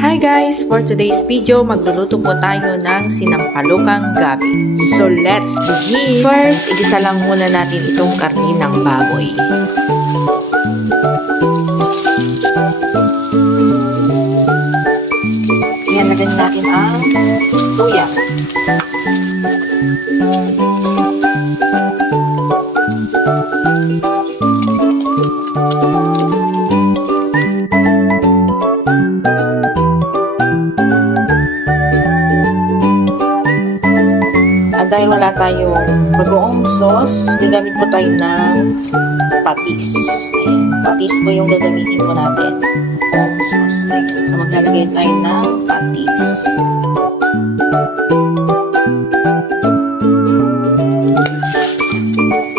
Hi guys! For today's video, magluluto po tayo ng sinampalukang gabi. So let's begin! First, igisa lang muna natin itong karni ng baboy. Yan, lagyan natin ang luya. Dahil wala tayong bagoong sauce, gagamit po tayo ng patis. Patis po yung gagamitin po natin. Bagoong sauce. So maglalagay tayo ng patis.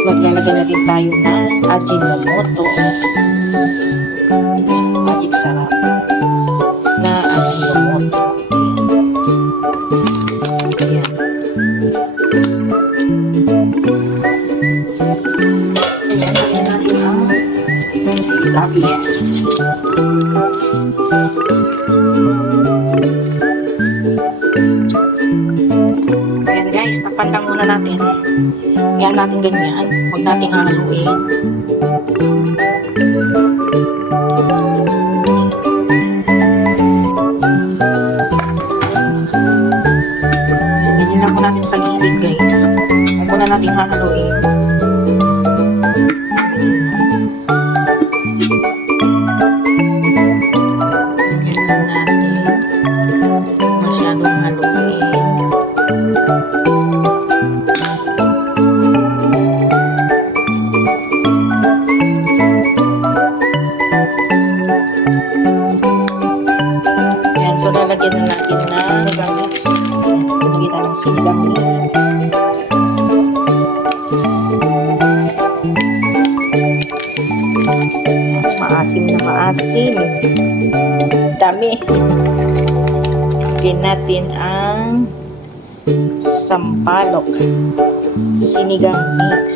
Maglalagay na din tayo ng Ajinomoto. Ayan, gabi. Ayan guys, tapan lang muna natin. Ayan natin ganyan. Huwag nating hahaluin. Ayan, ganyan lang po natin sa gilid guys. Huwag muna nating hahaluin. Lagyan tayo ng sinigang mix. Maasim na maasim. Dami. Lagyan natin ang sampalok. Sinigang mix.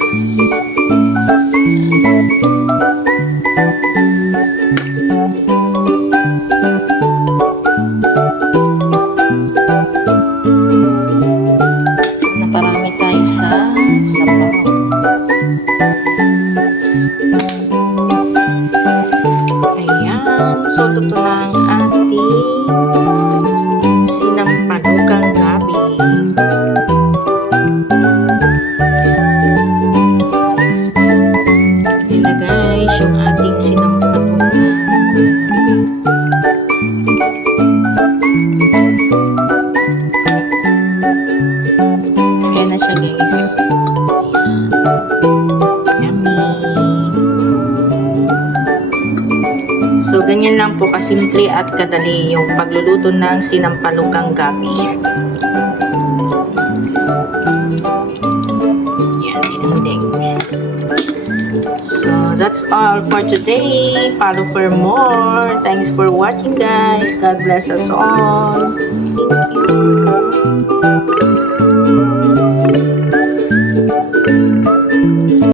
Na ang ating sinampalukang gabi. Ayan na yung ating sinampalukang gabi. Ayan na siya guys. Ayan. So, ganyan lang po kasimple at kadali yung pagluluto ng sinampalukang gabi. So, that's all for today. Follow for more. Thanks for watching, guys. God bless us all.